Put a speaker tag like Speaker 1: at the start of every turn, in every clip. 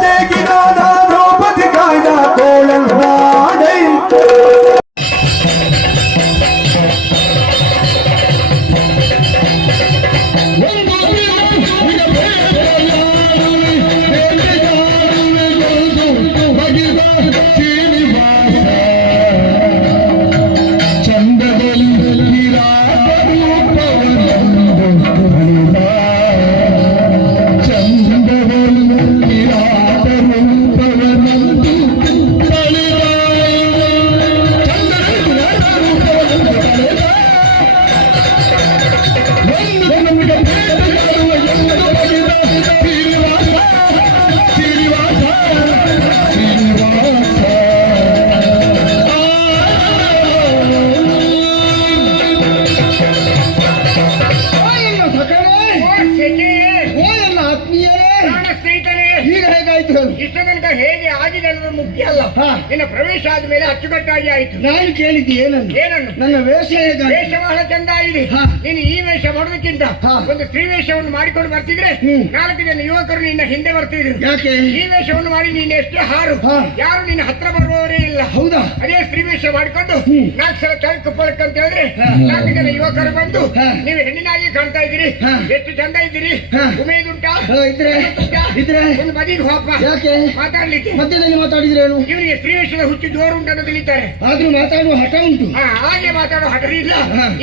Speaker 1: 的
Speaker 2: な
Speaker 1: ನಿನ್ನ ಪ್ರವೇಶ ಆದ ಮೇಲೆ ಅಚ್ಚುಕಟ್ಟಾಗಿ ಆಯ್ತು
Speaker 2: ನಾನು ಕೇಳಿದ್ದು ಏನನ್ನು
Speaker 1: ಏನನ್ನು
Speaker 2: ನನ್ನ ವೇಷ
Speaker 1: ವೇಷ ಬಹಳ ಚಂದ ಇದೆ
Speaker 2: ಹಾ.
Speaker 1: ನೀನು ಈ ವೇಷ ಮಾಡೋದಕ್ಕಿಂತ. ಒಂದು ತ್ರಿವೇಷವನ್ನು ಮಾಡಿಕೊಂಡು ಬರ್ತಿದ್ರೆ. ನಾಲ್ಕು ಜನ ಯುವಕರು ನಿನ್ನ ಹಿಂದೆ ಬರ್ತಿದ್ರು
Speaker 2: ಯಾಕೆ
Speaker 1: ಈ ವೇಷವನ್ನು ಮಾಡಿ ನೀನು ಎಷ್ಟು ಹಾರು. ಯಾರು ನಿನ್ನ ಹತ್ರ ಬರುವವರೇ ಇಲ್ಲ
Speaker 2: ಹೌದಾ?
Speaker 1: ಅದೇ ಸ್ತ್ರೀ ವೇಷ ಮಾಡಿಕೊಂಡು. ನಾಲ್ಕು ಸಲ ತಳಕು ಪಳಕ್ ಅಂತ ಹೇಳಿದ್ರೆ. ನಾಲ್ಕು ಜನ ಯುವಕರು ಬಂದು. ನೀವು ಹೆಣ್ಣಿನಾಗಿ ಕಾಣ್ತಾ ಇದ್ದೀರಿ ಎಷ್ಟು ಚಂದ ಇದ್ದೀರಿ. ಉಮೇದುಂಟಾ
Speaker 2: ಇದ್ರೆ? ಇದ್ರೆ?
Speaker 1: ಒಂದು ಮದಿಗೆ ಹೋಪ
Speaker 2: ಯಾಕೆ?
Speaker 1: ಮಾತಾಡ್ಲಿಕ್ಕೆ.
Speaker 2: ಮಧ್ಯದಲ್ಲಿ ಮಾತಾಡಿದ್ರೇನು
Speaker 1: ಇವರಿಗೆ ಸ್ತ್ರೀ ವೇಷದ ಹುಚ್ಚು ಜೋರು ಉಂಟನ್ನು ತಿಳಿತಾರೆ.
Speaker 2: ಆದ್ರೂ ಮಾತಾಡುವ ಹಠ ಉಂಟು.
Speaker 1: ಹಾಗೆ ಮಾತಾಡೋ ಹಠರಿ ಇಲ್ಲ.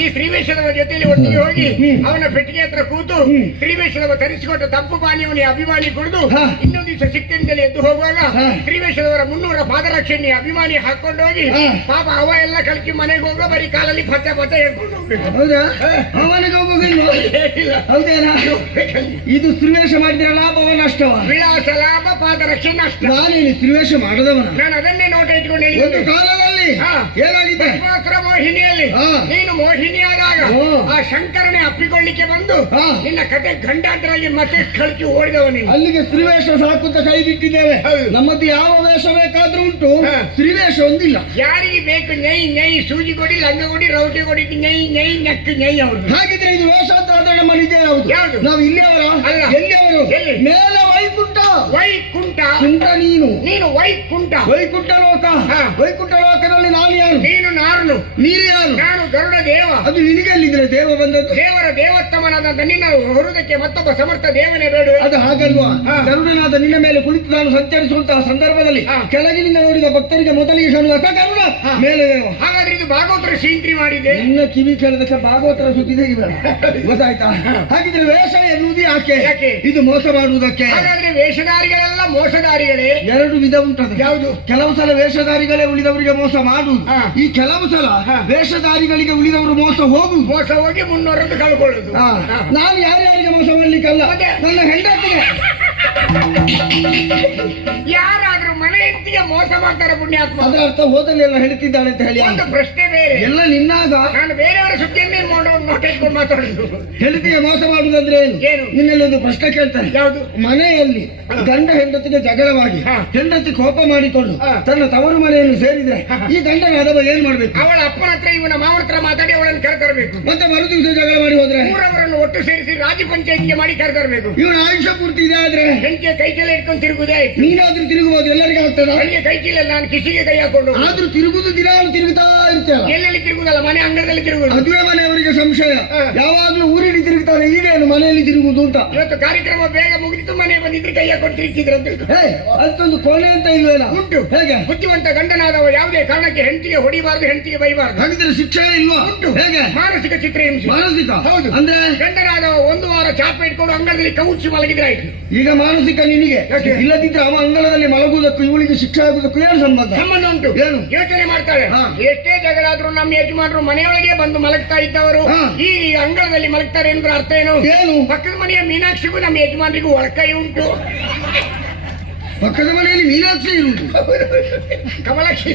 Speaker 1: ಈ ಸ್ತ್ರೀವೇಷದವ ಜೊತೆಯಲ್ಲಿ ಒಟ್ಟಿಗೆ ಹೋಗಿ ಅವನ ಪೆಟ್ಟಿಗೆ ಹತ್ರ ಕೂತು. ಸ್ತ್ರೀವೇಷದವ ತರಿಸಿಕೊಟ್ಟ ತಪ್ಪು ಪಾನೀಯವನ್ನು ಅಭಿಮಾನಿ ಕುಡಿದು. ಇನ್ನೊಂದು ದಿವಸ ಸಿಕ್ಕಿಂದಲೇ ಎದ್ದು ಹೋಗುವಾಗ. ಸ್ತ್ರೀವೇಷದವರ ಮುನ್ನೂರ ಪಾದರಕ್ಷಣೆ ಅಭಿಮಾನಿ ಹಾಕೊಂಡು ಹೋಗಿ. ಪಾಪ ಅವ ಎಲ್ಲ ಕಲ್ಕಿ ಮನೆಗೆ ಹೋಗೋ ಬರೀ ಕಾಲಲ್ಲಿ ಪತ್ತೆ ಪತ್ತೆ ಹೇಳ್ಕೊಂಡು
Speaker 2: ಹೌದಾ? ಅವನಿಗೆ ಹೋಗೋದಿಲ್ವ
Speaker 1: ಏನಿಲ್ಲ.
Speaker 2: ಹೌದೇನಾ? ಇದು ಸ್ತ್ರೀವೇಷ ಮಾಡಿದ ಲಾಭವ ನಷ್ಟವ?
Speaker 1: ವಿಳಾಸ ಲಾಭ ಪಾದರಕ್ಷೆ ನಷ್ಟ.
Speaker 2: ನಾನೇನು ಸ್ತ್ರೀವೇಷ ಮಾಡದವನ?
Speaker 1: ನಾನು ಅದನ್ನೇ ನೋಟ ಇಟ್ಕೊಂಡು
Speaker 2: ಒಂದು
Speaker 1: ಹಾ.
Speaker 2: ಏನಾಗಿದೆ
Speaker 1: ಮೋಹಿನಿಯಲ್ಲಿ. ನೀನು ಮೋಹಿನಿಯಾದಾಗ. ಆ ಶಂಕರನೇ ಅಪ್ಪಿಕೊಳ್ಳಿಕ್ಕೆ ಬಂದು. ನಿನ್ನ ಕತೆ ಗಂಡಾಂತರಾಗಿ ಮತ್ತೆ ಕಳಚಿ ಓಡಿದವ ನೀನು
Speaker 2: ಅಲ್ಲಿಗೆ ಶ್ರೀವೇಶ ಸಾಕುತ್ತ ಕೈ ಬಿಟ್ಟಿದ್ದೇವೆ ನಮ್ಮದು ಯಾವ ವೇಷ ಬೇಕಾದ್ರೂ ಉಂಟು. ಸ್ತ್ರೀವೇಷ ಒಂದಿಲ್ಲ
Speaker 1: ಯಾರಿಗೆ ಬೇಕು ನೈ ನೈ ಸೂಜಿ ಕೊಡಿ ಲಂಗ ಕೊಡಿ ರೌಟಿ ಕೊಡಿ ನೈ ನೈ ನೆಕ್ ನೈ ಅವರು
Speaker 2: ಹಾಗಿದ್ರೆ ಇದು ವೇಷ ಅಂತ ನಮ್ಮ ನಿಜ ಯಾವುದು
Speaker 1: ಯಾವುದು?
Speaker 2: ನಾವು ಇಲ್ಲಿಯವರ
Speaker 1: ಅಲ್ಲ.
Speaker 2: ಎಲ್ಲಿಯವರು
Speaker 1: ಎಲ್ಲಿ?
Speaker 2: ಮೇಲೆ ವೈಕುಂಠ
Speaker 1: ವೈಕುಂಠ
Speaker 2: ಕುಂಠ ನೀನು
Speaker 1: ನೀನು ವೈಕುಂಠ
Speaker 2: ವೈಕುಂಠ ಲೋಕ
Speaker 1: ಹಾ.
Speaker 2: ವೈಕುಂಠ ನಾನು ಯಾರು
Speaker 1: ನೀನು
Speaker 2: ನೀನು ಯಾರು
Speaker 1: ನಾನು ಗರುಡ ದೇವ.
Speaker 2: ಅದು ನಿನಗೆ ಅಲ್ಲಿದ್ರೆ ದೇವ ಬಂದದ್ದು.
Speaker 1: ದೇವರ ದೇವೋತ್ತಮನಾದಂತ ನಿನ್ನ ಹೊರುದಕ್ಕೆ ಮತ್ತೊಬ್ಬ ಸಮರ್ಥ ದೇವನೇ ಬೇಡ
Speaker 2: ಅದು ಹಾಗಲ್ವಾ. ಗರುಡನಾದ ನಿನ್ನ ಮೇಲೆ ಕುಳಿತು ನಾನು ಸಂಚರಿಸುವಂತಹ ಸಂದರ್ಭದಲ್ಲಿ. ಕೆಳಗಿನಿಂದ ನೋಡಿದ ಭಕ್ತರಿಗೆ ಮೊದಲಿಗೆ ಕಾಣುವ ಗರುಡ ಮೇಲೆ ದೇವ
Speaker 1: ಹಾಗಾದ್ರೆ ಇದು ಭಾಗವತರ ಸೀಂತ್ರಿ ಮಾಡಿದೆ.
Speaker 2: ನಿನ್ನ ಕಿವಿ ಕೇಳದಕ್ಕೆ ಭಾಗವತರ ಸುದ್ದಿ ತೆಗಿಬೇಡ ಗೊತ್ತಾಯ್ತಾ? ಹಾಗಿದ್ರೆ ವೇಷ ಎನ್ನುವುದು ಯಾಕೆ? ಇದು ಮೋಸ ಮಾಡುವುದಕ್ಕೆ.
Speaker 1: ಹಾಗಾದ್ರೆ ವೇಷಧಾರಿಗಳೆಲ್ಲ ಮೋಸಧಾರಿಗಳೇ?
Speaker 2: ಎರಡು ವಿಧ ಉಂಟದು.
Speaker 1: ಯಾವುದು?
Speaker 2: ಕೆಲವು ಸಲ ವೇಷಧಾರಿಗಳೇ ಉಳಿದವರಿಗೆ ಮೋಸ ಮಾಡುವುದು. ಈ ಕೆಲವು ಸಲ. ವೇಷಧಾರಿಗಳಿಗೆ ಉಳಿದವರು ಮೋಸ ಹೋಗು
Speaker 1: ಮೋಸ ಹೋಗಿ ಮುನ್ನೂರದ್ದು ಕಳ್ಕೊಳ್ಳುದು.
Speaker 2: ನಾನು ಯಾರ್ಯಾರಿಗೆ ಮೋಸ ಮಾಡ್ಲಿಕ್ಕಲ್ಲ? ನನ್ನ ಹೆಂಡತಿಗೆ.
Speaker 1: ಯಾರಾದ್ರೂ ಮನೆ ಹೆಂಡತಿಗೆ ಮೋಸ ಮಾಡ್ತಾರೆ ಪುಣ್ಯಾತ್ಮ?
Speaker 2: ಅದರ ಅರ್ಥ ಹೋದಲ್ಲೆಲ್ಲ ಹೇಳ್ತಿದ್ದಾಳೆ ಅಂತ ಹೇಳಿ
Speaker 1: ಪ್ರಶ್ನೆ ಬೇರೆ.
Speaker 2: ಎಲ್ಲ ನಿನ್ನಾಗ
Speaker 1: ನಾನು ಬೇರೆಯವರ ಸುದ್ದಿಯನ್ನೇ ಮಾಡೋ
Speaker 2: ಹೆಂಡತಿಗೆ ಮೋಸ ಮಾಡುದಂದ್ರೆ ಏನು?
Speaker 1: ನಿನ್ನಲ್ಲೊಂದು
Speaker 2: ನಿನ್ನಲ್ಲಿ ಒಂದು ಪ್ರಶ್ನೆ ಕೇಳ್ತಾರೆ
Speaker 1: ಯಾವುದು?
Speaker 2: ಮನೆಯಲ್ಲಿ ಗಂಡ ಹೆಂಡತಿಗೆ ಜಗಳವಾಗಿ. ಹೆಂಡತಿ ಕೋಪ ಮಾಡಿಕೊಂಡು. ತನ್ನ ತವರು ಮನೆಯನ್ನು ಸೇರಿದ್ರೆ ಈ ಗಂಡನ ಅದವ ಏನ್ ಮಾಡ್ಬೇಕು?
Speaker 1: ಅವಳ ಅಪ್ಪನ ಹತ್ರ ಇವನ ಮಾವನ ಹತ್ರ ಮಾತಾಡಿ ಅವಳನ್ನು ಕರೆತರಬೇಕು.
Speaker 2: ಮತ್ತೆ ಮರು ದಿವಸ ಜಗಳ ಮಾಡಿ ಹೋದ್ರೆ?
Speaker 1: ಮೂರವರನ್ನು ಒಟ್ಟು ಸೇರಿಸಿ ರಾಜ ಪಂಚಾಯತ್ಗೆ ಮಾಡಿ ಕರೆತರಬೇಕು.
Speaker 2: ಇವನ ಆಯುಷ ಪೂರ್ತಿ ಇದೆ ಆದ್ರೆ?
Speaker 1: ಹೆಂಡತಿಯ ಕೈ ಚೀಲ ಇಟ್ಕೊಂಡು ತಿರುಗುದೇ
Speaker 2: ನೀನಾದ್ರೂ ತಿರುಗಬಹುದು ಎಲ್ಲರಿಗೂ ಆಗ್ತದ?
Speaker 1: ನನಗೆ ಕೈ ಚೀಲ ನಾನು ಕಿಸಿಗೆ ಕೈ ಹಾಕೊಂಡು.
Speaker 2: ಆದ್ರೂ ತಿರುಗುದು ದಿನ ತಿರುಗುತ್ತಾ ಇರ್ತೇವೆ
Speaker 1: ಎಲ್ಲೆಲ್ಲಿ ತಿರುಗುದಲ್ಲ ಮನೆ ಅಂಗಡದಲ್ಲಿ ತಿರುಗುದು
Speaker 2: ಅದುವೇ ಮನೆಯವರಿಗೆ ಸಂಶಯ
Speaker 1: ಹಾ.
Speaker 2: ಯಾವಾಗ್ಲೂ ಊರಿಡಿ ತಿರುಗ್ತಾರೆ ಈಗೇನು ಮನೆಯಲ್ಲಿ ತಿರುಗುದು ಅಂತ?
Speaker 1: ಇವತ್ತು ಕಾರ್ಯಕ್ರಮ ಬೇಗ ಮುಗಿದಿತ್ತು ಮನೆ ಬಂದಿದ್ರೆ ಕೈಯ ಹಾಕೊಂಡು ತಿರುಗಿದ್ರು ಅಂತ ತಿಳ್ಕೊ.
Speaker 2: ಹೇ ಅದಕ್ಕೊಂದು ಕೊನೆ ಅಂತ ಇಲ್ವೇನ?
Speaker 1: ಉಂಟು.
Speaker 2: ಹೇಗೆ?
Speaker 1: ಬುದ್ಧಿವಂತ ಗಂಡನಾದವ ಯಾವುದೇ ಕಾರಣಕ್ಕೆ ಹೆಂಡತಿಗೆ ಹೊಡಿಬಾರದು ಹೆಂಡತಿಗೆ ಬೈಬಾರದು.
Speaker 2: ಹಾಗಿದ್ರೆ ಶಿಕ್ಷಣ ಇಲ್ವಾ?
Speaker 1: ಉಂಟು.
Speaker 2: ಹೇಗೆ?
Speaker 1: ಮಾನಸಿಕ ಚಿತ್ರಹಿಂಸೆ
Speaker 2: ಮಾನಸಿಕ?
Speaker 1: ಹೌದು.
Speaker 2: ಅಂದ್ರೆ?
Speaker 1: ಗಂಡನಾದವ ಒಂದು ವಾರ ಚಾಪ ಇಟ್ಕೊಂಡು ಅಂಗಳದಲ್ಲಿ ಕೌಚಿ ಮಲಗಿದ್ರೆ ಆಯ್ತು.
Speaker 2: ಈಗ ಮಾನಸಿಕ ನಿನಗೆ.
Speaker 1: ಯಾಕೆ?
Speaker 2: ಇಲ್ಲದಿದ್ರೆ ಅವ ಅಂಗಳದಲ್ಲಿ ಮಲಗುವುದಕ್ಕೂ ಇವಳಿಗೆ ಶಿಕ್ಷೆ ಆಗುವುದಕ್ಕೂ ಏನು ಸಂಬಂಧ?
Speaker 1: ಸಂಬಂಧ ಉಂಟು.
Speaker 2: ಏನು?
Speaker 1: ಯೋಚನೆ ಮಾಡ್ತಾಳೆ
Speaker 2: ಹಾ.
Speaker 1: ಎಷ್ಟೇ ಜಗಳಾದ್ರೂ ನಮ್ಮ ಯಜಮಾನರು ಮನೆಯೊಳಗೆ ಬಂದು ಮಲಗ್ತಾ ಇದ್ದವರು.
Speaker 2: ಹಾ.
Speaker 1: ಈ ಅಂಗಳದಲ್ಲಿ ಮಲಗ್ತಾರೆ ಅಂದ್ರೆ ಅರ್ಥ ಏನು?
Speaker 2: ಏನು?
Speaker 1: ಪಕ್ಕದ ಮನೆಯ ಮೀನಾಕ್ಷಿಗೂ ನಮ್ಮ ಯಜಮಾನರಿಗೂ ಒಳಕೈ ಉಂಟು.
Speaker 2: ಪಕ್ಕದ ಮನೆಯಲ್ಲಿ ಮೀನಾಕ್ಷಿ ಇರುವುದು.
Speaker 1: ಕಮಲಾಕ್ಷಿ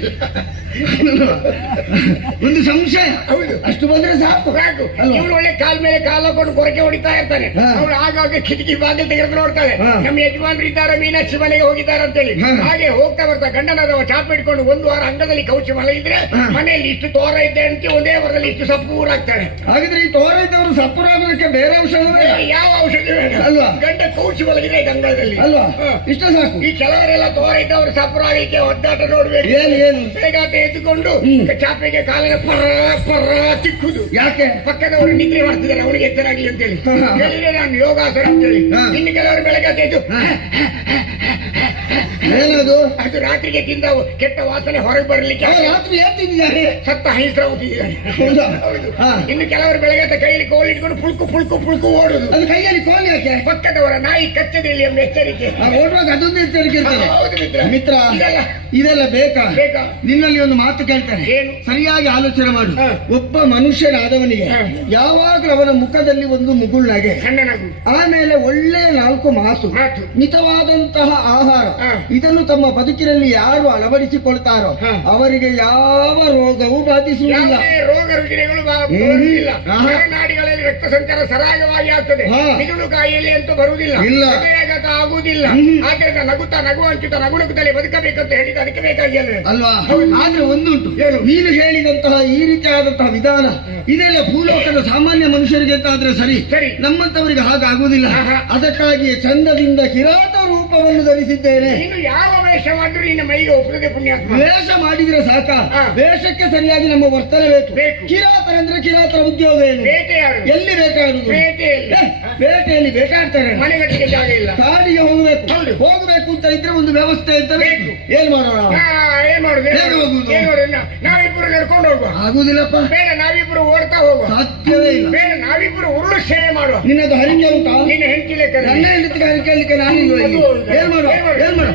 Speaker 2: ಒಂದು ಸಂಶಯ.
Speaker 1: ಹೌದು.
Speaker 2: ಅಷ್ಟು ಬಂದ್ರೆ ಸಾಕು.
Speaker 1: ಸಾಕು? ಇವನು ಒಳ್ಳೆ ಕಾಲ್ ಮೇಲೆ ಕಾಲ್ ಹಾಕೊಂಡು ಕೊರಕೆ ಹೊಡಿತಾ ಇರ್ತಾನೆ
Speaker 2: ಅವ್ರು
Speaker 1: ಅವಳು ಆಗಾಗ ಕಿಟಕಿ ಬಾಗಿಲು ತೆಗೆದು
Speaker 2: ನೋಡ್ತಾರೆ
Speaker 1: ನಮ್ಮ ಯಜಮಾನ್ರು ಇದ್ದಾರೆ ಮೀನಾಕ್ಷಿ ಮನೆಗೆ ಹೋಗಿದ್ದಾರೆ ಅಂತೇಳಿ
Speaker 2: ಹೇಳಿ
Speaker 1: ಹಾಗೆ ಹೋಗ್ತಾ ಬರ್ತಾ ಗಂಡನದವ ಚಾಪ ಇಟ್ಕೊಂಡು ಒಂದು ವಾರ ಅಂಗದಲ್ಲಿ ಕೌಚಿ ಮಲಗಿದ್ರೆ
Speaker 2: ಇದ್ರೆ
Speaker 1: ಮನೆಯಲ್ಲಿ ಇಷ್ಟು ತೋರ ಇದೆ ಅಂತ ಒಂದೇ ವಾರದಲ್ಲಿ ಇಷ್ಟು ಸಪ್ಪೂರ್ ಆಗ್ತಾರೆ
Speaker 2: ಹಾಗಿದ್ರೆ ಈ ತೋರ ಇದ್ದವರು ಸಪ್ಪೂರ್ ಆಗೋದಕ್ಕೆ ಬೇರೆ ಔಷಧ.
Speaker 1: ಯಾವ ಔಷಧಿ
Speaker 2: ಅಲ್ವಾ?
Speaker 1: ಗಂಡ ಕೌಚಿ ಮಲಗಿದೆ ಗಂಗಾದಲ್ಲಿ.
Speaker 2: ಅಲ್ವಾ? ಇಷ್ಟ ಸಾಕು.
Speaker 1: ಈ ಕೆಲವರೆಲ್ಲ ಅವ್ರು ಸಫರ್ ಆಗಲಿಕ್ಕೆ ಒದ್ದಾಟ ನೋಡ್ಬೇಕು.
Speaker 2: ಏನು ಏನು?
Speaker 1: ಬೇಗಾಟ ಎದ್ದುಕೊಂಡು. ಚಾಪೆಗೆ ಕಾಲಿನ ಪರ ಪರ ಚಿಕ್ಕುದು.
Speaker 2: ಯಾಕೆ?
Speaker 1: ಪಕ್ಕದವರು ನಿದ್ರೆ ಮಾಡ್ತಿದ್ದಾರೆ ಅವನಿಗೆ ಎತ್ತರಾಗ್ಲಿ ಅಂತೇಳಿ.
Speaker 2: ಹೇಳಿ.
Speaker 1: ಹೇಳಿದ್ರೆ ನಾನು ಯೋಗಾಸನ ಅಂತ
Speaker 2: ಹೇಳಿ
Speaker 1: ಇನ್ನು ಕೆಲವರು ಬೆಳಗ್ಗೆ ಎದ್ದು.
Speaker 2: ಏನದು?
Speaker 1: ಅದು ರಾತ್ರಿಗೆ ತಿಂದ ಕೆಟ್ಟ ವಾಸನೆ ಹೊರಗೆ ಬರಲಿಕ್ಕೆ
Speaker 2: ರಾತ್ರಿ ಏನ್
Speaker 1: ಸತ್ತ ಹೈಸ್ರ ಹೋಗ್ತಿದ್ದಾರೆ
Speaker 2: ಹೌದಾ?
Speaker 1: ಹೌದು.
Speaker 2: ಹಾ.
Speaker 1: ಇನ್ನು ಕೆಲವರು ಬೆಳಗ್ಗೆ ಕೈಯಲ್ಲಿ ಕೋಲ್ ಇಟ್ಕೊಂಡು ಪುಳ್ಕು ಪುಳ್ಕು ಪುಳ್ಕು ಓಡುದು.
Speaker 2: ಅದು ಕೈಯಲ್ಲಿ ಕೋಲ್ ಯಾಕೆ?
Speaker 1: ಪಕ್ಕದವರ ನಾಯಿ ಕಚ್ಚದಿರಲಿ ಎಂಬ ಎಚ್ಚರಿಕೆ.
Speaker 2: ಓಡುವಾಗ ಅದೊಂದು ಎಚ್ಚರಿಕೆ.
Speaker 1: ಹೌದು ಮಿತ್ರ ಇದೆಲ್ಲ
Speaker 2: ಬೇಕಾ? ನಿನ್ನಲ್ಲಿ ಒಂದು ಮಾತು ಕೇಳ್ತಾರೆ ಸರಿಯಾಗಿ ಆಲೋಚನೆ ಮಾಡು. ಒಬ್ಬ ಮನುಷ್ಯನಾದವನಿಗೆ. ಯಾವಾಗಲೂ ಅವನ ಮುಖದಲ್ಲಿ ಒಂದು
Speaker 1: ಮುಗುಳ್ಳಾಗೆ
Speaker 2: ಆಮೇಲೆ ಒಳ್ಳೆಯ ನಾಲ್ಕು ಮಾತು
Speaker 1: ಮಾತು.
Speaker 2: ಮಿತವಾದಂತಹ ಆಹಾರ ಇದನ್ನು ತಮ್ಮ ಬದುಕಿನಲ್ಲಿ ಯಾರು ಅಳವಡಿಸಿಕೊಳ್ತಾರೋ ಅವರಿಗೆ ಯಾವ ರೋಗವೂ ಬಾಧಿಸುವುದಿಲ್ಲ.
Speaker 1: ರೋಗ ರುಜಿನಗಳು ರಕ್ತ ಸಂಚಾರ ಸರಾಗವಾಗಿ ಆಗ್ತದೆ. ಕಾಯಿಲೆ ಅಂತೂ ಬರುವುದಿಲ್ಲ. ಆಗುವುದಿಲ್ಲ
Speaker 2: ಹ್ಮ್.
Speaker 1: ಆದ್ದರಿಂದ ನಗುತ್ತಾ ನಗು ಹಂಚುತ್ತಾ ನಗು ನಗುತ್ತಲೇ ಬದುಕಬೇಕಂತ ಹೇಳಿದ ಅದಕ್ಕೆ ಬೇಕಾಗಿ ಅಲ್ವೇ?
Speaker 2: ಆದ್ರೆ ಒಂದುಂಟು
Speaker 1: ಏನು?
Speaker 2: ನೀನು ಹೇಳಿದಂತಹ ಈ ರೀತಿಯಾದಂತಹ ವಿಧಾನ ಇದೆಲ್ಲ ಭೂಲೋಕದ ಸಾಮಾನ್ಯ ಮನುಷ್ಯರಿಗೆ ಅಂತ ಆದ್ರೆ ಸರಿ
Speaker 1: ಸರಿ.
Speaker 2: ನಮ್ಮಂತವರಿಗೆ ಹಾಗಾಗುವುದಿಲ್ಲ. ಅದಕ್ಕಾಗಿ ಚಂದದಿಂದ ಕಿರಾತ ರೂಪವನ್ನು ಧರಿಸಿದ್ದೇನೆ.
Speaker 1: ನೀನು ಯಾವ ವೇಷ ಮಾಡಿದ್ರು ನಿನ್ನ ಮೈಗೆ ಒಪ್ಪದೆ ಪುಣ್ಯ
Speaker 2: ವೇಷ ಮಾಡಿದ್ರೆ ಸಾಕ.
Speaker 1: ಹಾ.
Speaker 2: ವೇಷಕ್ಕೆ ಸರಿಯಾಗಿ ನಮ್ಮ ವರ್ತನೆ ಬೇಕು.
Speaker 1: ಬೇಕು.
Speaker 2: ಕಿರಾತರಂದ್ರೆ ಕಿರಾತರ ಉದ್ಯೋಗ ಏನು?
Speaker 1: ಬೇಟೆಯಾಡು
Speaker 2: ಎಲ್ಲಿ ಬೇಕಾಗುದು?
Speaker 1: ಬೇಟೆಯಲ್ಲಿ
Speaker 2: ಏ, ಬೇಟೆಯಲ್ಲಿ ಬೇಕಾಡ್ತಾರೆ
Speaker 1: ಮನೆಗಟ್ಟಿಗೆ ಜಾಗ ಇಲ್ಲ.
Speaker 2: ಕಾಡಿಗೆ ಹೋಗಬೇಕು.
Speaker 1: ಹೋಗಬೇಕು
Speaker 2: ಹೋಗ್ಬೇಕು ಅಂತ ಇದ್ರೆ ಒಂದು ವ್ಯವಸ್ಥೆ ಅಂತ ಬೇಕು. ಏನ್ ಮಾಡೋಣ?
Speaker 1: ಆ, ಏನ್ ಮಾಡುದು?
Speaker 2: ಹೇಗೆ ಹೋಗುದು?
Speaker 1: ಏನ್ ಮಾಡುದು? ನಾ- ನಾವಿಬ್ರು ನಡ್ಕೊಂಡು ಹೋಗುವ.
Speaker 2: ಆಗುದಿಲ್ಲಪ್ಪ.
Speaker 1: ಬೇಡ ನಾವಿಬ್ರು ಓಡ್ತಾ ಹೋಗುವ.
Speaker 2: ಸಾಧ್ಯವೇ ಇಲ್ಲ.
Speaker 1: ಬೇಡ ನಾವಿಬ್ರು ಉರುಳು ಸೇವೆ ಮಾಡುವ.
Speaker 2: ನಿನ್ನದು ಹರಿಂಗೆ ಉಂಟಾ?
Speaker 1: ನಿನ್ನ ಹೆಂಡತಿ ಲೆಕ್ಕ
Speaker 2: ನನ್ನ ಹೆಂಡತಿ ನಾನಿಲ್ವ ಇಲ್ಲಿ? ಏನ್ ಮಾಡು? ಏನ್ ಮಾಡು?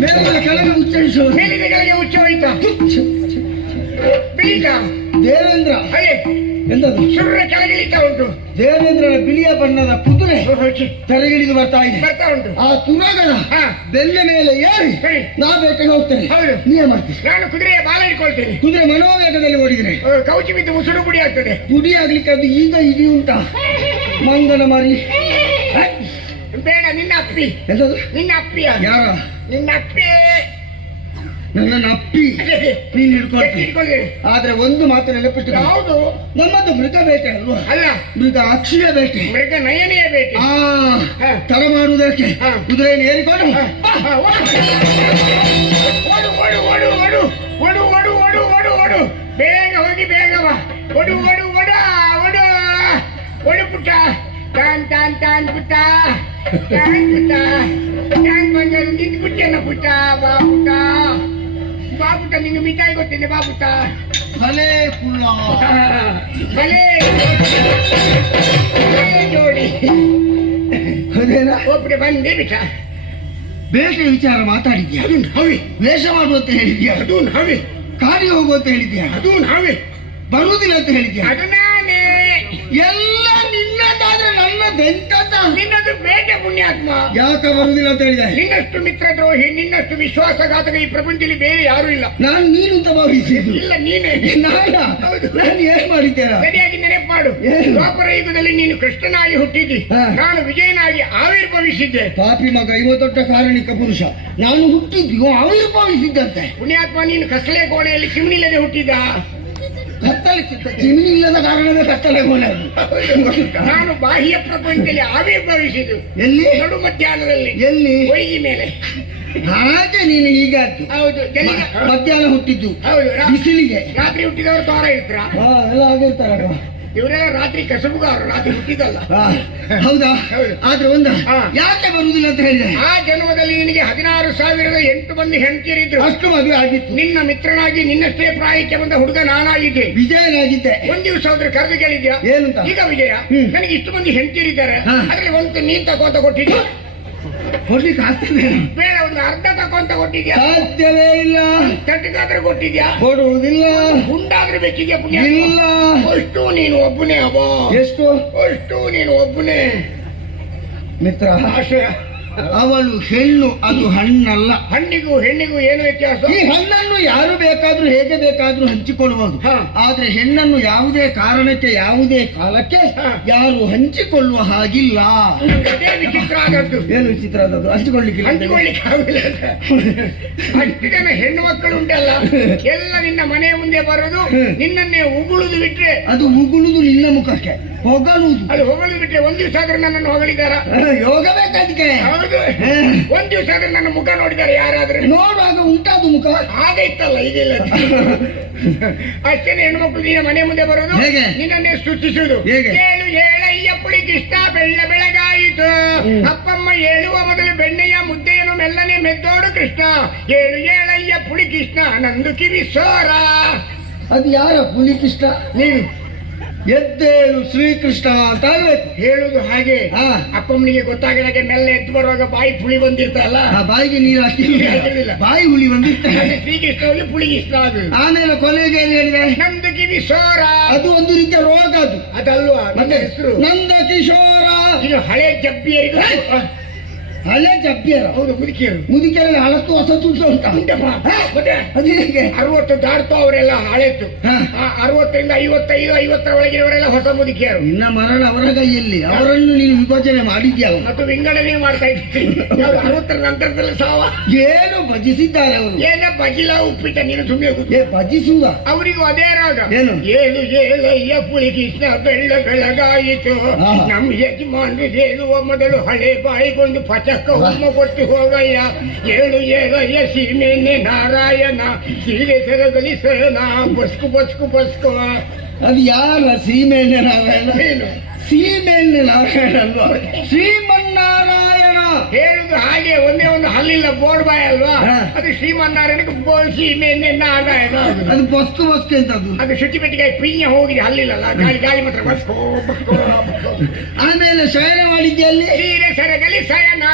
Speaker 2: ಮೇಲಿಂದ ಕೆಳಗೆ ಉಚ್ಚರಿಸುವುದು
Speaker 1: ಮೇಲಿನ ಕೆಳಗೆ ಹುಚ್ಚ ಹೋಯ್ತಾ ಬೀಜ
Speaker 2: ದೇವೇಂದ್ರ.
Speaker 1: ಅಯ್ಯೇ
Speaker 2: ಎಂತದು?
Speaker 1: ಸುರ್ರ ಕೆಳಗಿಳಿತಾ ಉಂಟು.
Speaker 2: ದೇವೇಂದ್ರನ ಬಿಳಿಯ ಬಣ್ಣದ ಕುದುರೆ. ತೆರೆಗಿಳಿದು ಬರ್ತಾ ಇದೆ.
Speaker 1: ಬರ್ತಾ ಉಂಟು.
Speaker 2: ಆ ತುರಗಳ
Speaker 1: ಹಾ.
Speaker 2: ಬೆನ್ನ ಮೇಲೆ ಏರಿ ನಾ ಬೇಟೆಗೆ ಹೋಗ್ತೇನೆ
Speaker 1: ಹೌದು.
Speaker 2: ನೀ ಮಾಡ್ತೀನಿ ಮಾಡ್ತೀವಿ
Speaker 1: ನಾನು ಕುದುರೆಯ ಬಾಲ ಇಟ್ಕೊಳ್ತೇನೆ
Speaker 2: ಕುದುರೆ ಮನೋವೇಗದಲ್ಲಿ ಓಡಿದ್ರೆ.
Speaker 1: ಕೌಚಿ ಬಿದ್ದು ಮುಸುಡು ಪುಡಿ ಆಗ್ತದೆ.
Speaker 2: ಪುಡಿ ಆಗ್ಲಿಕ್ಕೆ ಅದು ಈಗ ಇಡಿ ಉಂಟಾ ಮಂಗನ ಮರಿ. ಹ?
Speaker 1: ಬೇಡ ನಿನ್ನ ಅಪ್ಪಿ.
Speaker 2: ಎಂತದು?
Speaker 1: ನಿನ್ನ ಅಪ್ಪಿ
Speaker 2: ಯಾರ?
Speaker 1: ನಿನ್ನ ಅಪ್ಪಿ.
Speaker 2: ನನ್ನನ್ನು ಅಪ್ಪಿ. ನೀನ್ ಆದ್ರೆ ಒಂದು ಮಾತು ನೆನಪಿಟ್ಟು
Speaker 1: ಹೌದು
Speaker 2: ನಮ್ಮದು ಮೃತ ಬೇಟೆ ಅಲ್ವಾ?
Speaker 1: ಅಲ್ಲ.
Speaker 2: ಮೃತ ಅಕ್ಷಿಯ ಬೇಟೆ.
Speaker 1: ಮೃತ ನಯನೆಯ ಬೇಟೆ.
Speaker 2: ತರ ಮಾಡುವುದಕ್ಕೆ. ಕುದುರೆಯನ್ನು ಏರಿಕೊಂಡು.
Speaker 1: ಹ, ಹ, ಓಡು. ಓಡು ಓಡು ಓಡು ಓಡು. ಓಡು ಓಡು ಓಡು ಓಡು ಓಡು. ಬೇಗ ಹೋಗಿ ಬೇಗ ಬಾ. ಒಡು ಓಡು ಓಡ ಓಡು. ಓಡು ಪುಟ್ಟ. ತಾನ್ ತಾನ್ ತಾನ್ ಪುಟ್ಟ. ಪುಟ್ಟ ಪುಟ್ಟ ಬಾ ಪುಟ್ಟ ಬಾ ಪುಟ್ಟ ನಿಂಗೆ ಮಿಠಾಯಿ ಕೊಡ್ತೇನೆ ಬಾ ಪುಟ್ಟ
Speaker 2: ಭಲೇ ಕುಳ್ಳ
Speaker 1: ಭಲೇ ಜೋಡಿ
Speaker 2: ಅದೇನಾ
Speaker 1: ಒಬ್ಬರು ಬಂದೇ ಬಿಟ್ಟ
Speaker 2: ಬೇಟೆ ವಿಚಾರ ಮಾತಾಡಿದ್ಯಾ?
Speaker 1: ಅದು ಹವಿ.
Speaker 2: ವೇಷ ಮಾಡುವಂತ ಹೇಳಿದ್ಯಾ?
Speaker 1: ಅದು ಹವಿ.
Speaker 2: ಹೋಗು ಅಂತ ಹೇಳಿದ್ಯಾ?
Speaker 1: ಅದು ಹವಿ.
Speaker 2: ಬರುವುದಿಲ್ಲ ಅಂತ ಹೇಳಿದ್ಯಾ?
Speaker 1: ಅದು ನಾನೇ
Speaker 2: ಎಲ್ಲ ನಿನ್ನದಾದ್ರೆ ನನ್ನದೆಂತದ
Speaker 1: ನಿನ್ನದು ಬೇಟೆ ಪುಣ್ಯಾತ್ಮ.
Speaker 2: ಯಾಕ ಬರುವುದಿಲ್ಲ ಅಂತ ಹೇಳಿದೆ?
Speaker 1: ನಿನ್ನಷ್ಟು ಮಿತ್ರ ದ್ರೋಹಿ ನಿನ್ನಷ್ಟು ವಿಶ್ವಾಸಘಾತಕ ಈ ಪ್ರಪಂಚದಲ್ಲಿ ಬೇರೆ ಯಾರು ಇಲ್ಲ.
Speaker 2: ನಾನು ನೀನು ಅಂತ ಭಾವಿಸಿದ್ದು.
Speaker 1: ಇಲ್ಲ ನೀನೇ.
Speaker 2: ನಾನ. ನಾನು ಏನ್ ಮಾಡಿದ್ದೇನ
Speaker 1: ಸರಿಯಾಗಿ ನೆನಪು ಮಾಡು. ಯುಗದಲ್ಲಿ ನೀನು ಕೃಷ್ಣನಾಗಿ ಹುಟ್ಟಿದ್ದಿ. ನಾನು ವಿಜಯನಾಗಿ ಆವಿರ್ಭವಿಸಿದ್ದೆ.
Speaker 2: ಪಾಪಿ ಮಗ ದೊಡ್ಡ ಕಾರಣಿಕ ಪುರುಷ. ನಾನು ಹುಟ್ಟಿದ್ದು ಆವಿರ್ಭವಿಸಿದ್ದಂತೆ.
Speaker 1: ಪುಣ್ಯಾತ್ಮ ನೀನು ಕಸಲೆ ಕೋಣೆಯಲ್ಲಿ ಶಿವನಿಲ್ಲದೆ ಹುಟ್ಟಿದ್ದ.
Speaker 2: ಕತ್ತಲೆ ಚಿಮಣಿ ಇಲ್ಲದ ಕಾರಣವೇ ಕತ್ತಲೆ ಮೂಲೆ
Speaker 1: ನಾನು ಬಾಹ್ಯ ಪ್ರಪಂಚದಲ್ಲಿ ಆವಿರ್ಭವಿಸಿದ್ದು
Speaker 2: ಎಲ್ಲಿ?
Speaker 1: ನಡು ಮಧ್ಯಾಹ್ನದಲ್ಲಿ.
Speaker 2: ಎಲ್ಲಿ?
Speaker 1: ಹೊಯ್ಗಿ ಮೇಲೆ.
Speaker 2: ಹಾಗೆ ನೀನು ಈಗ
Speaker 1: ಹೌದು?
Speaker 2: ಮಧ್ಯಾಹ್ನ ಹುಟ್ಟಿದ್ದು.
Speaker 1: ಹೌದು
Speaker 2: ಬಿಸಿಲಿಗೆ.
Speaker 1: ರಾತ್ರಿ ಹುಟ್ಟಿದವರು ತೋರ ಇರ್ತಾರ
Speaker 2: ಹಾ ಎಲ್ಲ ಆಗಿರ್ತಾರಲ್ಲ
Speaker 1: ಇವರೆಲ್ಲ ರಾತ್ರಿ ಕಸಬುಗಾರರು ರಾತ್ರಿ ಹುಟ್ಟಿದಲ್ಲ
Speaker 2: ಹೌದಾ. ಆದ್ರೆ ಒಂದು. ಯಾಕೆ ಬರುವುದಿಲ್ಲ ಅಂತ ಹೇಳಿದೆ
Speaker 1: ಆ ಜನ್ಮದಲ್ಲಿ ನಿನಗೆ ಹದಿನಾರು ಸಾವಿರದ ಎಂಟು ಮಂದಿ ಹೆಂಡತಿಯರಿದ್ರು.
Speaker 2: ಅಷ್ಟು ಮದುವೆ ಆಗಿತ್ತು.
Speaker 1: ನಿನ್ನ ಮಿತ್ರನಾಗಿ ನಿನ್ನಷ್ಟೇ ಪ್ರಾಯಕ್ಕೆ ಬಂದ ಹುಡುಗ ನಾನಾಗಿದ್ದೆ.
Speaker 2: ವಿಜಯನಾಗಿದ್ದೆ
Speaker 1: ಒಂದ್ ದಿವಸ ಹೋದ್ರೆ ಕರೆದು ಕೇಳಿದ್ಯಾ?
Speaker 2: ಏನಂತ?
Speaker 1: ಈಗ ವಿಜಯ. ನನಗೆ ಇಷ್ಟು ಮಂದಿ ಹೆಂಡತಿಯರಿದ್ದಾರೆ. ಅದ್ರಲ್ಲಿ ಒಂದು ನೀನ್ ತಗೋತ ಕೊಟ್ಟಿದ್ಯಾ
Speaker 2: ಕೊಡ್ಲಿಕ್ಕೆ ಆಗ್ತದೆ.
Speaker 1: ಬೇರೆ ಒಂದು ಅರ್ಧ ತಕೊಂತ ಕೊಟ್ಟಿದ್ಯಾ?
Speaker 2: ಸಾಧ್ಯವೇ ಇಲ್ಲ.
Speaker 1: ತಟ್ಟಗಾದ್ರೆ ಕೊಟ್ಟಿದ್ಯಾ?
Speaker 2: ಕೊಡುವುದಿಲ್ಲ.
Speaker 1: ಬೇಕಿದ್ಯಾ ಪುಣ್ಯ?
Speaker 2: ಇಲ್ಲ.
Speaker 1: ಅಷ್ಟು ನೀನು ಒಬ್ಬನೇ ಅಬ್ಬ
Speaker 2: ಎಷ್ಟು?
Speaker 1: ಅಷ್ಟು ನೀನು ಒಬ್ಬನೇ.
Speaker 2: ಮಿತ್ರ.
Speaker 1: ಆಶಯ
Speaker 2: ಅವಳು ಹೆಣ್ಣು ಅದು ಹಣ್ಣಲ್ಲ.
Speaker 1: ಹಣ್ಣಿಗೂ ಹೆಣ್ಣಿಗೂ ಏನು ವ್ಯತ್ಯಾಸ?
Speaker 2: ಈ ಹಣ್ಣನ್ನು ಯಾರು ಬೇಕಾದ್ರೂ ಹೇಗೆ ಬೇಕಾದ್ರೂ ಹಂಚಿಕೊಳ್ಳಬಹುದು. ಆದ್ರೆ ಹೆಣ್ಣನ್ನು ಯಾವುದೇ ಕಾರಣಕ್ಕೆ ಯಾವುದೇ ಕಾಲಕ್ಕೆ. ಯಾರು ಹಂಚಿಕೊಳ್ಳುವ ಹಾಗಿಲ್ಲ.
Speaker 1: ವಿಚಿತ್ರ ಆಗದ್ದು
Speaker 2: ಏನು ವಿಚಿತ್ರ ಆದದ್ದು?
Speaker 1: ಹಂಚಿಕೊಳ್ಳಿಕ್ಕೆ. ಅಷ್ಟು ಜನ ಹೆಣ್ಣು ಮಕ್ಕಳು ಉಂಟಲ್ಲ ಎಲ್ಲ ನಿನ್ನ ಮನೆ ಮುಂದೆ ಬರೋದು ನಿನ್ನನ್ನೇ ಉಗುಳುದು ಬಿಟ್ರೆ
Speaker 2: ಅದು ಉಗುಳುದು ನಿನ್ನ ಮುಖಕ್ಕೆ. ಹೊಗಳುವುದು
Speaker 1: ಅದು ಹೊಗಳು ಬಿಟ್ರೆ ಒಂದ್ ದಿವಸ ಆದ್ರೆ ನನ್ನನ್ನು ಹೊಗಳಿದಾರ
Speaker 2: ಆ, ಯೋಗ ಬೇಕಾದಕ್ಕೆ
Speaker 1: ಹೌದು. ಒಂದ್ ದಿವಸ ಆದ್ರೆ ನನ್ನ ಮುಖ ನೋಡಿದಾರೆ ಯಾರಾದ್ರೆ?
Speaker 2: ನೋಡುವಾಗ ಉಂಟಾದು ಮುಖ?
Speaker 1: ಆಗ ಇತ್ತಲ್ಲ ಈಗಿಲ್ಲ ಅಷ್ಟೇನೆ ಹೆಣ್ಮಕ್ಳು ನಿನ್ನ ಮನೆ ಮುಂದೆ ಬರೋದು
Speaker 2: ನಿನ್ನೇ
Speaker 1: ನಿನ್ನನ್ನೇ ಸೃಷ್ಟಿಸುವುದು? ಏಳು ಏಳಯ್ಯ ಪುಳಿ ಕೃಷ್ಣ ಬೆಳ್ಳ ಬೆಳಗಾಯಿತು. ಅಪ್ಪಮ್ಮ ಏಳುವ ಮೊದಲು ಬೆಣ್ಣೆಯ ಮುದ್ದೆಯನ್ನು ಮೆಲ್ಲನೆ ಮೆದ್ದೋಡು ಕೃಷ್ಣ. ಏಳು ಏಳಯ್ಯ ಪುಡಿ ಕೃಷ್ಣ ನಂದು ಕಿವಿ ಸೋರ.
Speaker 2: ಅದು ಯಾರ ಪುಲಿ ಕೃಷ್ಣ
Speaker 1: ನೀನು.
Speaker 2: ಎದ್ದೇಳು ಶ್ರೀಕೃಷ್ಣ ಅಂತ ಆಗ್ಬೇಕು
Speaker 1: ಹೇಳುದು ಹಾಗೆ.
Speaker 2: ಹಾ.
Speaker 1: ಅಪ್ಪಮ್ಮನಿಗೆ ಗೊತ್ತಾಗದಾಗೆ ಮೆಲ್ಲ ಎದ್ದು ಬರುವಾಗ ಬಾಯಿ ಪುಳಿ ಬಂದಿರ್ತಲ್ಲ
Speaker 2: ಆ ಬಾಯಿಗೆ ನೀರು
Speaker 1: ಹಾಕಿ
Speaker 2: ಹಾಕಿಲ್ಲ ಬಾಯಿ ಹುಳಿ ಬಂದಿರ್ತಾರೆ
Speaker 1: ಶ್ರೀಕೃಷ್ಣ ಹೋಗಿ ಪುಳಿ ಇಷ್ಟ ಅದು
Speaker 2: ಆಮೇಲೆ ಕೊನೆಗೆ ಹೇಳಿದ್ರೆ ಹೇಳಿದೆ?
Speaker 1: ನಂದು ಕಿವಿ ಸೋರ
Speaker 2: ಅದು ಒಂದು ರೀತಿಯ ರೋಗ ಅದು.
Speaker 1: ಅದಲ್ವಾ? ನನ್ನ
Speaker 2: ಮತ್ತೆ
Speaker 1: ಹೆಸರು?
Speaker 2: ನಂದ ಕಿಶೋರ.
Speaker 1: ಇದು ಹಳೆ ಜಬ್ಬಿಯರಿಗೂ
Speaker 2: ಹಳೆ ಜಬ್ಬಿಯರು
Speaker 1: ಹೌದು ಮುದುಕಿಯರು.
Speaker 2: ಮುದುಕಿಯರಲ್ಲಿ ಹಳತ್ತು ಹೊಸ ಅಂತ ಉಂಟಾ.
Speaker 1: ಉಂಟಪ್ಪ. ಮತ್ತೆ
Speaker 2: ಅದು ಹೇಗೆ
Speaker 1: ಅರವತ್ತು ದಾಟ್ತು ಅವರೆಲ್ಲ ಹಳೆತ್ತು. ಅರವತ್ತರಿಂದ ಐವತ್ತೈದು ಐವತ್ತರ ಒಳಗಿನವರೆಲ್ಲ ಹೊಸ ಮುದುಕಿಯರು.
Speaker 2: ನಿನ್ನ ಮರಣ ಅವರ ಕೈಯಲ್ಲಿ ಅವರನ್ನು ನೀನು ವಿಭಜನೆ ಮಾಡಿದ್ಯಾವು
Speaker 1: ಮತ್ತು ವಿಂಗಡನೆ ಮಾಡ್ತಾ ಇದ್ದೀನಿ ಅರವತ್ತರ ನಂತರದಲ್ಲಿ ಸಾವ?
Speaker 2: ಏನು ಭಜಿಸಿದ್ದಾರೆ ಅವರು?
Speaker 1: ಏನ ಬಜಿಲ ಉಪ್ಪಿಟ್ಟ ನೀನು ಸುಮ್ಮನೆ
Speaker 2: ಭಜಿಸುವ?
Speaker 1: ಅವರಿಗೂ ಅದೇ ರಾಗ.
Speaker 2: ಏನು?
Speaker 1: ಏಳು ಏಳಯ್ಯ ಪುಳಿ ಕೃಷ್ಣ ಬೆಳ್ಳ ಬೆಳಗಾಯಿತು ನಮ್ಮ ಯಜಮಾನ್ರು ಹೇಳುವ ಮೊದಲು ಹಳೆ ಬಾಯಿಗೊಂದು ಪಚಕ ಹೋಮ ಕೊಟ್ಟು ಹೋಗಯ್ಯ. ಏಳು ಏಳಯ್ಯ ಸೀಮೆನೆ ನಾರಾಯಣ. ಸೀರೆ ಸೆರಗಲಿ ಬಸ್ಕು ಬಸ್ಕು ಬಸ್ಕು.
Speaker 2: ಅದು ಯಾರ ಸೀಮೆಣ್ಣೆ ನಾರಾಯಣ?
Speaker 1: ಏನು?
Speaker 2: ಸೀಮೆಣ್ಣೆ ನಾರಾಯಣ ಅಲ್ವಾ? ಶ್ರೀಮನ್ನಾರಾಯಣ.
Speaker 1: ಹೇಳುದು ಹಾಗೆ ಒಂದೇ ಒಂದು ಹಲ್ಲಿಲ್ಲ ಬೋರ್ಡ್ ಬಾಯ್ ಅಲ್ವಾ. ಅದು ಶ್ರೀಮನ್ನಾರಾಯಣಕ್ಕೆ ಬೋಲ್ ಸೀಮೆನೆ ನಾರಾಯಣ
Speaker 2: ಅದು. ಬಸ್ಕು ಬಸ್ಕು ಎಂತದ್ದು
Speaker 1: ಅದು ಶುಚಿ ಪೆಟ್ಟಿಗೆ ಪಿಂಜ ಹೋಗಿದೆ ಹಲ್ಲಿಲ್ಲ ಗಾಳಿ ಗಾಳಿ ಮಾತ್ರ ಬಸ್ಕೋ.
Speaker 2: ಆಮೇಲೆ ಶಯನ ಮಾಡಿದ್ಯಲ್ಲಿ?
Speaker 1: ಸೀರೆ ಸೆರಗಲಿ
Speaker 2: ಶಯನ.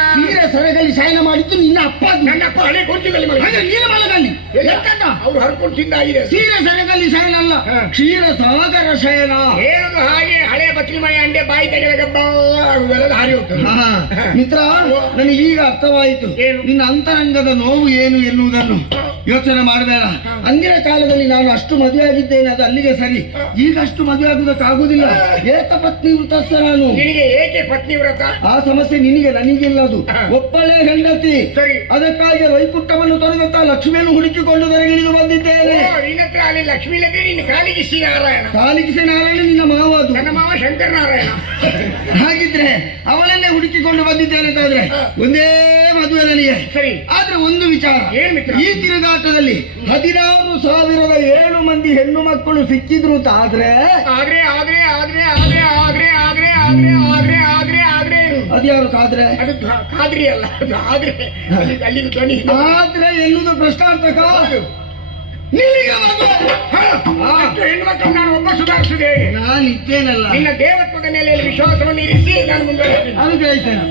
Speaker 2: ಸರಗಲ್ಲಿ ಶಯನ ಮಾಡಿದ್ದು ನಿನ್ನ ಅಪ್ಪ. ನನ್ನ
Speaker 1: ನನ್ನಪ್ಪ ಹಳೆ ಕುಂಚಿದಲ್ಲಿ
Speaker 2: ಹಾಗೆ ನೀನು ಮಲಗಲ್ಲಿ ಎಂತದ?
Speaker 1: ಅವ್ರು ಹರ್ಕೊಂಡು ತಿಂದಾಗಿದೆ
Speaker 2: ಕ್ಷೀರ ಸರಗಲ್ಲಿ ಶಯನ ಅಲ್ಲ. ಕ್ಷೀರ ಸಾಗರ ಶಯನ.
Speaker 1: ಹೇಳುದು ಹಾಗೆ ಹಳೆ ಬಚ್ಚಲಿ ಮನೆ ಅಂಡೆ ಬಾಯಿ ತೆಗೆದಾಗ ಆಗುದೆಲ್ಲ ಹಾರಿ ಹೋಗ್ತದೆ.
Speaker 2: ಹಾ. ಮಿತ್ರ ನನಗೆ ಈಗ ಅರ್ಥವಾಯಿತು.
Speaker 1: ಏನು?
Speaker 2: ನಿನ್ನ ಅಂತರಂಗದ ನೋವು ಏನು ಎನ್ನುವುದನ್ನು? ಯೋಚನೆ ಮಾಡಬೇಡ ಅಂದಿನ ಕಾಲದಲ್ಲಿ ನಾನು ಅಷ್ಟು ಮದುವೆ ಆಗಿದ್ದೇನೆ ಅದು ಅಲ್ಲಿಗೆ ಸರಿ. ಈಗ ಅಷ್ಟು ಮದುವೆ ಏತ ಪತ್ನಿ ವೃತಸ್ಥ ನಾನು.
Speaker 1: ನಿನಗೆ ಏಕೆ ಪತ್ನಿ ವ್ರತ
Speaker 2: ಆ ಸಮಸ್ಯೆ ನಿನಗೆ ನನಗಿಲ್ಲ ಅದು. ಒಪ್ಪಲೇ ಹೆಂಡತಿ.
Speaker 1: ಸರಿ.
Speaker 2: ಅದಕ್ಕಾಗಿ ವೈಕುಂಠವನ್ನು ತೊರೆದಂತ ಲಕ್ಷ್ಮಿಯನ್ನು ಹುಡುಕಿಕೊಂಡು ದರಗಿಳಿದು ಬಂದಿದ್ದೇನೆ.
Speaker 1: ನಿನ್ನತ್ರ ನಿನ್ನ ಹತ್ರ ಅಲ್ಲಿ ಲಕ್ಷ್ಮೀ ಲಗ್ನ ನಿನ್ನ ಕಾಲಿಗೆ ಶ್ರೀ ನಾರಾಯಣ.
Speaker 2: ಕಾಲಿಗಿಸಿ ನಾರಾಯಣ ನಿನ್ನ ಮಾವ ಅದು.
Speaker 1: ನನ್ನ ಮಾವ ಶಂಕರ ನಾರಾಯಣ
Speaker 2: ಹಾಗಿದ್ರೆ ಅವಳನ್ನೇ ಹುಡುಕಿಕೊಂಡು ಬಂದಿದ್ದೇನೆ ಅಂತಾದ್ರೆ ಒಂದೇ ಮದುವೆ ನನಗೆ
Speaker 1: ಸರಿ.
Speaker 2: ಆದ್ರೆ ಒಂದು ವಿಚಾರ.
Speaker 1: ಏನ್ ಮಿತ್ರ?
Speaker 2: ಈ ತಿರುಗಾಟದಲ್ಲಿ ಹದಿನಾರು ಸಾವಿರದ ಏಳು ಮಂದಿ ಹೆಣ್ಣು ಮಕ್ಕಳು ಸಿಕ್ಕಿದ್ರು ಅಂತ ಆದ್ರೆ
Speaker 1: ಆದ್ರೆ ಆದ್ರೆ ಆದ್ರೆ ಆದ್ರೆ ಆದ್ರೆ ಆದ್ರೆ ಆದ್ರೆ ಆದ್ರೆ ಆದ್ರೆ ಆದ್ರೆ
Speaker 2: ಅದ್ಯಾರು ಕಾದ್ರೆ?
Speaker 1: ಅದು ಧ- ಖಾದ್ರಿ ಅಲ್ಲ ಅದು ಆದ್ರೆ. ಅಲ್ಲಿ ಅಲ್ಲಿನ ಧ್ವನಿ.
Speaker 2: ಆದ್ರೆ ಎನ್ನುವುದು ಪ್ರಶ್ನಾರ್ಥಕ? ನಿನಗೆ ಮದುವೆ.
Speaker 1: ಹಾ, ಅಷ್ಟು ಹೆಣ್ಣು ಮಕ್ಕಳು ನಾನು ಒಬ್ಬ ಸುಧಾರಿಸಿದೆ.
Speaker 2: ನಾನು ಇದ್ದೇನಲ್ಲ?
Speaker 1: ನಿನ್ನ ದೇವತ್ವದ ಮೇಲೆ ವಿಶ್ವಾಸವನ್ನು ಇರಿಸಿ ನಾನು ಮುಂದೆ
Speaker 2: ಅನುಗ್ರಹಿಸ್ತೇನೆ